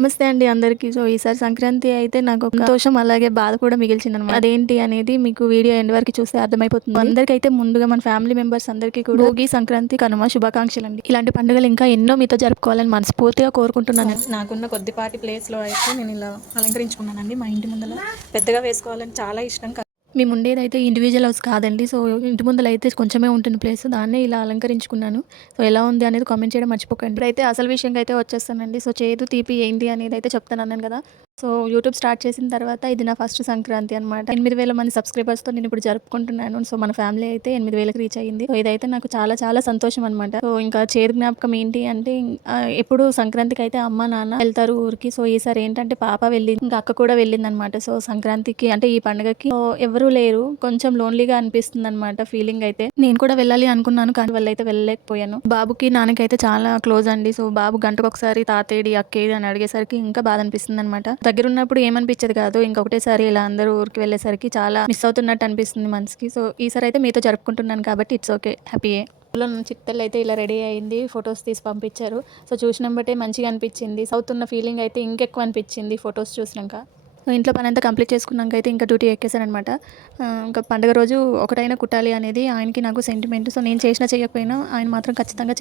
నమస్తే అండి అందరికీ. సో, ఈసారి సంక్రాంతి అయితే నాకు ఒక సంతోషం అలాగే బాధ కూడా మిగిల్చిందనమాట. అదేంటి అనేది మీకు వీడియో ఎండ్ వరకు చూస్తే అర్థమైపోతుంది. అందరికైతే ముందుగా మన ఫ్యామిలీ మెంబర్స్ అందరికీ కూడా భోగి, సంక్రాంతి, కనుమ శుభాకాంక్షలండి. ఇలాంటి పండుగలు ఇంకా ఎన్నో మీతో జరుపుకోవాలని మనస్ఫూర్తిగా కోరుకుంటున్నాను. నాకున్న కొద్దిపాటి ప్లేస్‌లో అయితే నేను ఇలా అలంకరించుకున్నానండి. మా ఇంటి ముందల పెద్దగా వేసుకోవాలని చాలా ఇష్టం. మేము ఉండేదైతే ఇండివిజువల్ హౌస్ కాదండి. సో, ఇంటి ముందలైతే కొంచెమే ఉంటుంది ప్లేస్. దాన్నే ఇలా అలంకరించుకున్నాను. సో, ఎలా ఉంది అనేది కామెంట్ చేయడం మర్చిపోకండి. ఇప్పుడైతే అసలు విషయంకి అయితే వచ్చేస్తానండి. సో, చేదు, తీపి ఏంటి అనేది అయితే చెప్తానన్నాను కదా! సో, యూట్యూబ్ స్టార్ట్ చేసిన తర్వాత ఇది నా ఫస్ట్ సంక్రాంతి అనమాట. 8,000 మంది సబ్స్క్రైబర్స్‌తో నేను ఇప్పుడు జరుపుకుంటున్నాను. సో, మన ఫ్యామిలీ అయితే 8,000కి రీచ్ అయ్యింది. సో, ఇదైతే నాకు చాలా చాలా సంతోషం అనమాట. సో, ఇంకా చేదు జ్ఞాపకం ఏంటి అంటే ఎప్పుడు సంక్రాంతికి అయితే అమ్మ, నాన్న వెళ్తారు ఊరికి. సో, ఈసారి ఏంటంటే పాప వెళ్ళింది. ఇంకా అక్క కూడా వెళ్ళిందనమాట. సో, సంక్రాంతికి అంటే ఈ పండుగకి ఎవరూ లేరు. కొంచెం లోన్లీగా అనిపిస్తుందనమాట ఫీలింగ్ అయితే. నేను కూడా వెళ్ళాలి అనుకున్నాను. కానీ వాళ్ళైతే వెళ్ళలేకపోయాను. బాబుకి, నాన్నకి అయితే చాలా క్లోజ్ అండి. సో, బాబు గంటకొకసారి తాతేడి, అక్కేది అని అడిగేసరికి ఇంకా బాధ అనిపిస్తుందనమాట. దగ్గరున్నప్పుడు ఏమనిపించదు కాదు. ఇంకొకటేసారి ఇలా అందరూ ఊరికి వెళ్ళేసరికి చాలా మిస్ అవుతున్నట్టు అనిపిస్తుంది మనసుకి. సో, ఈసారి అయితే మీతో జరుపుకుంటున్నాను కాబట్టి ఇట్స్ ఓకే, హ్యాపీయే. చిట్టెలు అయితే ఇలా రెడీ అయింది. ఫొటోస్ తీసి పంపించారు. సో, చూసిన బట్టే మంచిగా అనిపించింది. సౌత్ ఉన్న ఫీలింగ్ అయితే ఇంకెక్కువ అనిపించింది ఫొటోస్ చూసినాక. సో, ఇంట్లో పనంతా కంప్లీట్ చేసుకున్నాక అయితే ఇంకా డ్యూటీ ఎక్కేసాననమాట. ఇంకా పండుగ రోజు ఒకటైనా కుట్టాలి అనేది ఆయనకి నాకు సెంటిమెంట్. సో, నేను చేసినా చేయకపోయినా ఆయన మాత్రం ఖచ్చితంగా